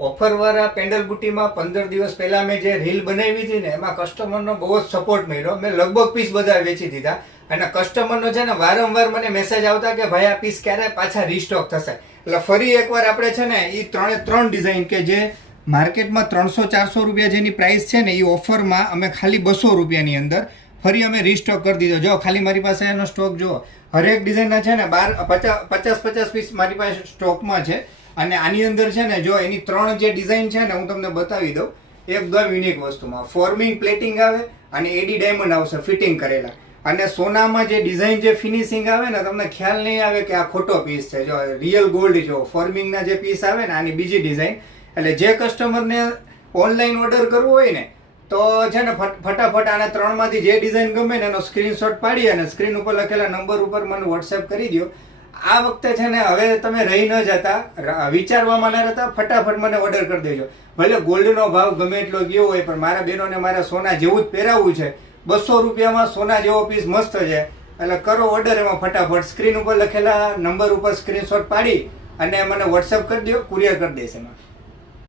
ઓફરવાળા pedal બુટીમાં 15 દિવસ પહેલા મેં જે રીલ બનાવી હતી ને એમાં કસ્ટમરનો બહુ જ સપોર્ટ મળ્યો. મેં લગભગ પીસ બધા વેચી દીધા અને કસ્ટમરનો છે ને વારંવાર મને મેસેજ આવતા કે ભાઈ આ પીસ ક્યારે પાછા રીસ્ટોક થશે. એટલે ફરી એકવાર આપણે છે ને એ ત્રણ ડિઝાઇન કે જે માર્કેટમાં 300-400 રૂપિયા જેની પ્રાઇસ છે ને એ ઓફરમાં અમે ખાલી 200 રૂપિયાની અંદર ફરી અમે રીસ્ટોક કરી દીધો. જો ખાલી મારી પાસે એનો સ્ટોક જુઓ, હરેક ડિઝાઇનના છે ને 50 પીસ મારી પાસે સ્ટોકમાં છે. અને આની અંદર છે ને જો એની 3 જે ડિઝાઇન છે ને હું તમને બતાવી દઉં. એકદમ યુનિક વસ્તુમાં ફોર્મિંગ પ્લેટિંગ આવે અને એડી ડાયમંડ આવશે ફિટિંગ કરેલા. અને સોનામાં જે ડિઝાઇન જે ફિનિશિંગ આવે ને તમને ખ્યાલ નહીં આવે કે આ ખોટો પીસ છે. જો રિયલ ગોલ્ડ જો ફોર્મિંગના જે પીસ આવે ને આની બીજી ડિઝાઇન. એટલે જે કસ્ટમરને ઓનલાઈન ઓર્ડર કરવો હોય ને તો છે ને ફટાફટ આના 3માંથી જે ડિઝાઇન ગમે ને એનો સ્ક્રીનશોટ પાડી અને સ્ક્રીન ઉપર લખેલા નંબર ઉપર મને વોટ્સએપ કરી દો. આ વખતે છે ને હવે તમે રહી ન જતા, વિચારવામાં ન રહેતા, ફટાફટ મને ઓર્ડર કરી દેજો. ભલે ગોલ્ડનો ભાવ ગમે એટલો ગયો હોય પણ મારા બહેનોને મારા સોના જેવું જ પહેરાવવું છે. 200 રૂપિયામાં સોના જેવો પીસ મસ્ત છે. એટલે કરો ઓર્ડર એમાં ફટાફટ સ્ક્રીન ઉપર લખેલા નંબર ઉપર સ્ક્રીનશોટ પાડી અને મને વોટ્સએપ કરી દો, કુરિયર કરી દઈશ એમાં.